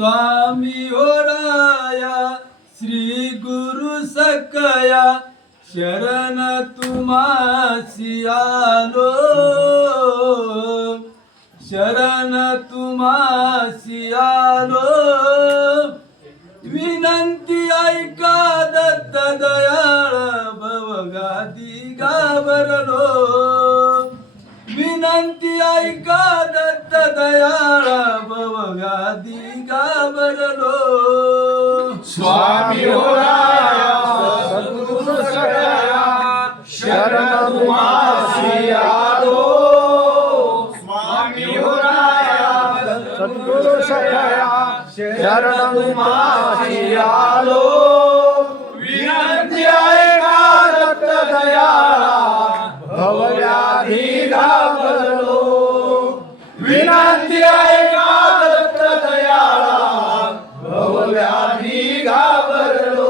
स्वामी ओराया श्री गुरु सकया शरण तुम्हासी आलो शरण तुम्हासी आलो विनंती ऐका दत्त दयाळ भवगादी गावरलो विनंती ऐका दत्त दयाळ भवगादी गावरलो स्वामी ओराया सद्गुरु सकया शरण तुम्हासी आलो स्वामी ओराया सद्गुरु सकया शरण तुम्हासी आलो विनंती ऐका दत्त दयाळा भवव्याधी घाबरलो विनंती ऐका दत्त दयाळा भवव्याधी घाबरलो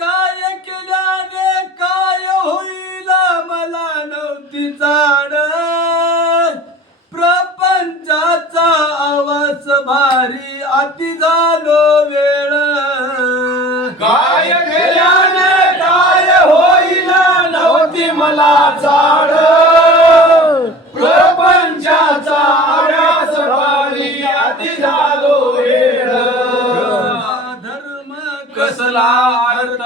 काय केल्याने काय होईल मला नव्हती जाण प्रपंचाचा आवाज भारी अति झालो वेळ काय केल्याने काय होईल नव्हती मला जाण प्रपंचाचा आवाज भारी अति झालो वेळ धर्म कसला अर्थ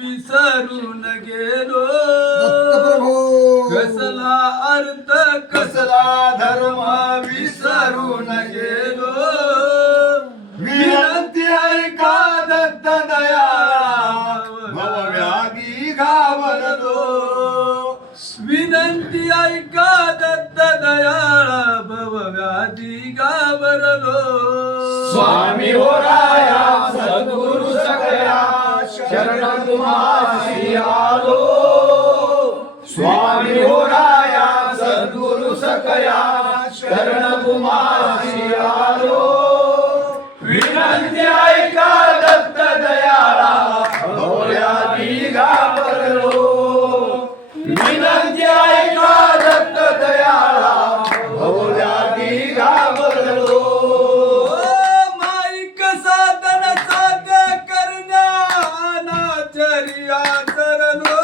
विसरून गेलो कसला अर्थ कसला धर्म विसरून गेलो विनंती ऐका दत्त दयाळा भवव्याधी घाबरलो विनंती ऐका दत्त दयाळा भवव्याधी घाबरलो स्वामी ओराया सद्गुरु सकया शरण तुम्हासी आलो स्वामी ओराया सद्गुरु सकया शरण तुम्हासी आलो विनंती ऐका दत्त दयाळा भवव्याधी घाबरलो विनंती ऐका दत्त दयाळा भवव्याधी घाबरलो माईक साधन साध्य करण्यानाचर्या करलो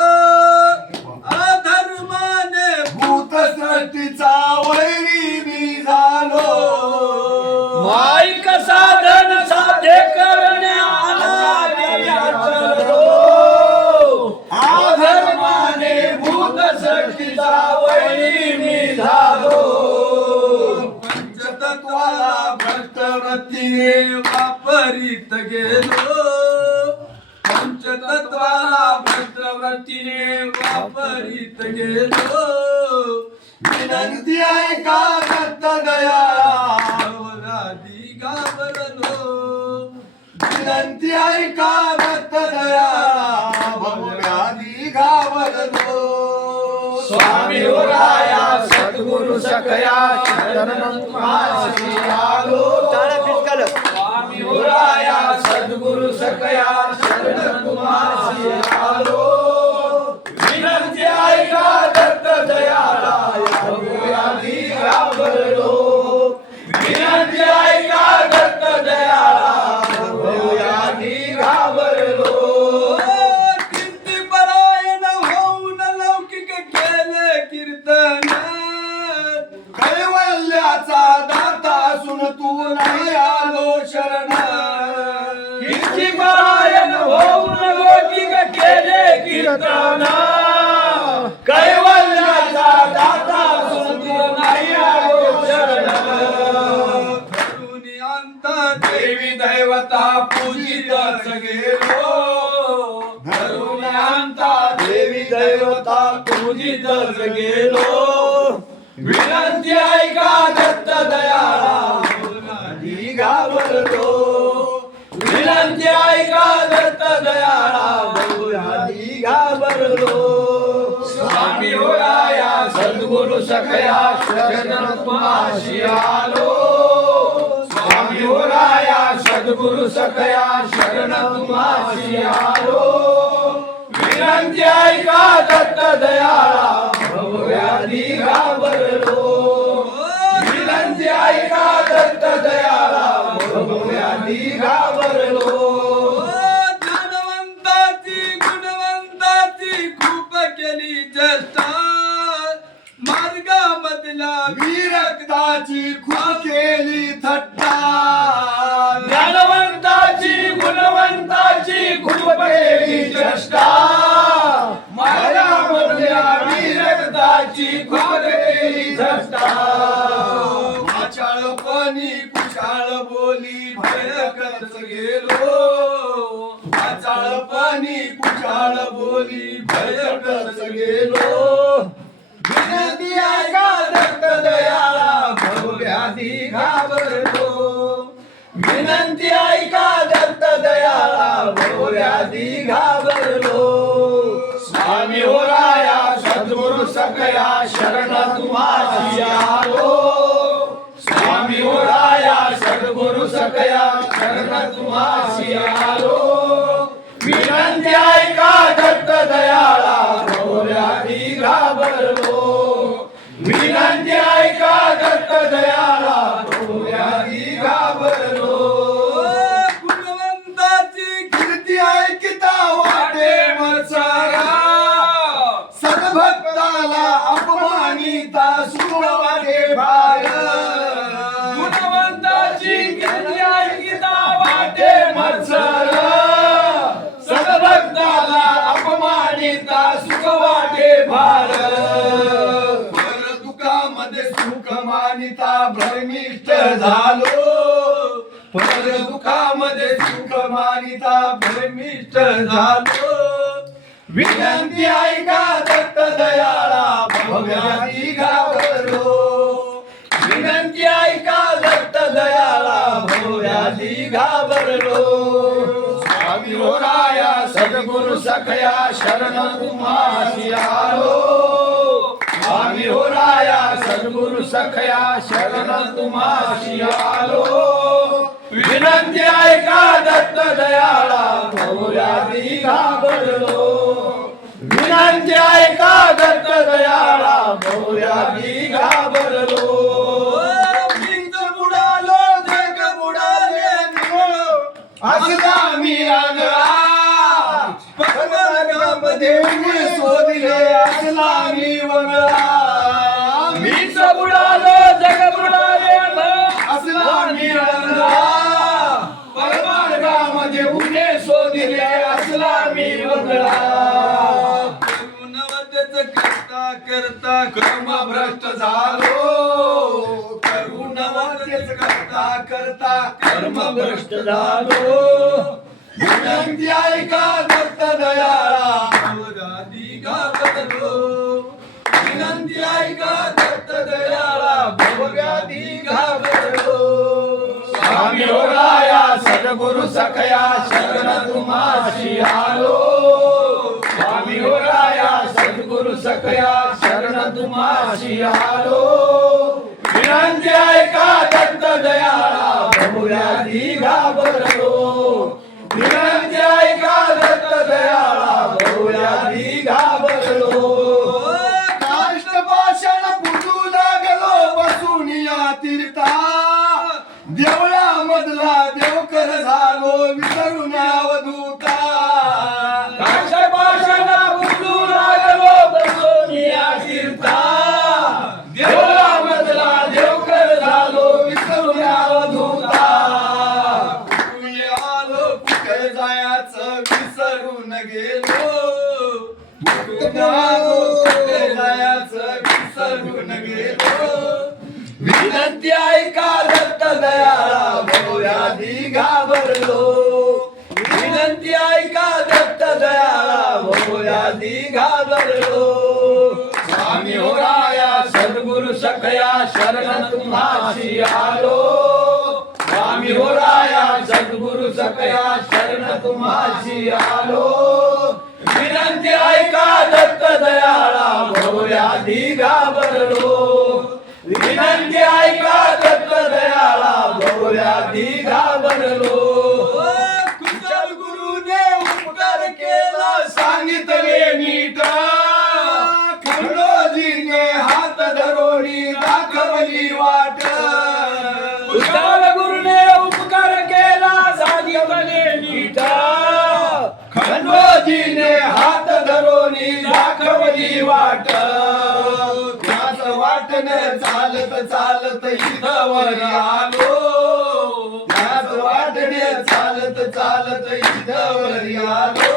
अधर्माने भूतसृष्टीचा वैरी मी झालो माईक साधन साध्य करण्यानाचर्या आधर्माने भूतसृष्टीचा वैरी मी झालो पंचतत्वाला भ्रष्टवृत्तीने वापरीत गेलो पंचतत्वाला भ्रष्टवृत्तीने वापरीत गेलो विनंती ऐका दत्त दयाळा भवव्याधी घाबरलो विनंती ऐका दत्त दयाळा भवव्याधी घाबरलो स्वामी ओराया सद्गुरु सकया शरण तुम्हासी आलो स्वामी ओराया सद्गुरु सकया शरण तुम्हासी आलो विनंती ऐका दत्त दयाळा भवव्याधी घाबरलो विनंती ऐका दत्त दयाळा भवव्याधी घाबरलो कीर्ती परायण होऊन लौकिक केले कीर्तन कैवल्याचा दाता असून तू नाही आलो शरण कीर्ती परायण होऊन लौकिक केले कीर्तन कैवल्याचा दाता असून तू नाही आलो शरण धरुनी अंता देवी दैवता पूजितच गेलो धरून अंता देवी दैवता पूजितच गेलो विनंती ऐका दत्त दयाळा भवव्याधी घाबरलो विनंती ऐका दत्त दयाळा भवव्याधी घाबरलो स्वामी ओराया सद्गुरु सकया शरण तुम्हासी आलो स्वामी ओराया सद्गुरु सकया शरण तुम्हासी आलो विनंती ऐका दत्त दयाळा भवव्याधी घाबरलो विनंती ऐका दत्त दयाळा भव्याधी घाबरलो. ज्ञानवंताची गुणवंताची खूप केली चेष्टा मार्गामधला विरक्ताची खूप केली थट्टा. ज्ञानवंताची गुणवंताची खूप केली चेष्टा मायामधल्या विरक्ताची खूप केली थट्टा. वाचाळपणी कुशाळ बोली भयकच गेलो वाचाळपणी कुशाळ बोली भयकच गेलो. विनंती ऐका दत्त दयाळा भवव्याधी घाबरलो. विनंती ऐका दत्त दयाळा भवव्याधी घाबरलो. स्वामी हो राया सद्गुरु सकया शरण तुम्हासी आलो. स्वामी हो राया सद्गुरु सकया शरण तुम्हासी आलो. विनंती ऐका दत्त दयाळा भवव्याधी घाबरलो. विनंती ऐका दत्त दयाळा भवव्याधी घाबरलो. गुणवंताची कीर्ती ऐकिता वाटे मत्सरा. सद्भक्ताला अपमानिता सुख वाटे भार. गुणवंताची कीर्ती ऐकिता वाटे मत्सर सद्भक्ताला अपमानिता सुख वाटे भार. पर दुःखामध्ये सुख मानिता भ्रमिष्ट झालो. पर दुःखामध्ये सुख मानिता भ्रमिष्ट झालो. विनंती ऐका दत्त दयाळा भव्याधी घाबरलो. विनंती ऐका दत्त दयाळा भव्याधी घाबरलो. स्वामी हो राया सद्गुरु सखया शरण तुम्हासी आलो. स्वामी हो राया सद्गुरु सखया शरण तुम्हासी आलो. विनंती ऐका दत्त दयाळा भव्याधी घाबरलो. विनंती ऐका दत्त दयाळा भव्याधी घाबरलो. पिंड बुडालो जग बुडाले असला मी आगळा. पद्मरागामध्ये उभे शोधले असला मी वगळा. मीच बुडालो जग बुडाले असला मी आगळा. परमार्गामध्ये उभे शोधले असला मी वगळा. करुणवतेच करता करता कर्म भ्रष्ट झालो. करुणवतेच करता करता कर्म भ्रष्ट झालो. विनंती ऐका दत्त दयाळा भवव्याधी घाबरलो. विनंती ऐका दत्त दयाळा भवव्याधी घाबरलो. स्वामी हो राया सद्गुरु सखया शरण तुम्हासी आलो. स्वामी हो राया सद्गुरु सखया शरण तुम्हासी आलो. विनंती ऐका दत्त दयाळा भवव्याधी घाबरलो. विनंती ऐका दत्त दयाळा भवव्याधी घाबरलो. काष्टपाषाण पुजू लागलो बसून या तीर्था. देवळामधला देवकर झालो विसरून अवधूता. काष्टपाषाणा बुजू लागलो बसून या तीर्था. देवळामधला देवकर झालो विसरून अवधूता. कुठे आलो कुठे जायचं विसरून गेलो. कुठे आलो कुठे जायचं विसरून गेलो. विनंती ऐका दत्त दयाळा भवव्याधी घाबरलो. विनंती ऐका दत्त दयाळा भवव्याधी घाबरलो. स्वामी हो राया सद्गुरु सखया शरण तुम्हासी आलो. स्वामी हो राया सद्गुरु सखया शरण तुम्हासी आलो. विनंती ऐका दत्त दयाळा भवव्याधी घाबरलो. विनंती ऐका दत्त दयाळा भवव्याधी घाबरलो. कुशल गुरुने उपकार केला सांगितले नीट. खंडोजीने हात धरोणी दाखवली वाट. कुशाल गुरुने उपकार केला वाट त्याच वाटने चालत चालत इथं वर आलो त्याच वाटने चालत चालत इथं वर आलो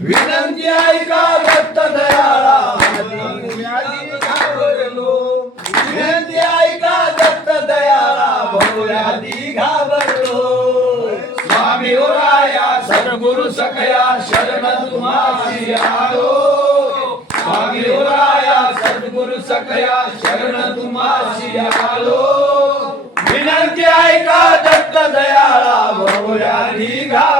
विनंती ऐका दत्त दयाळा भोवयादी घाबरलो विनंती ऐका दत्त दयाळा भोवयादी घाबरलो स्वामी राया सद्गुरु सखया शरण तुम्हासी आलो स्वामी राया सद्गुरु सखया शरण तुम्हासी आलो विनंती ऐका दत्त दयाळा भोवयादी घाबरलो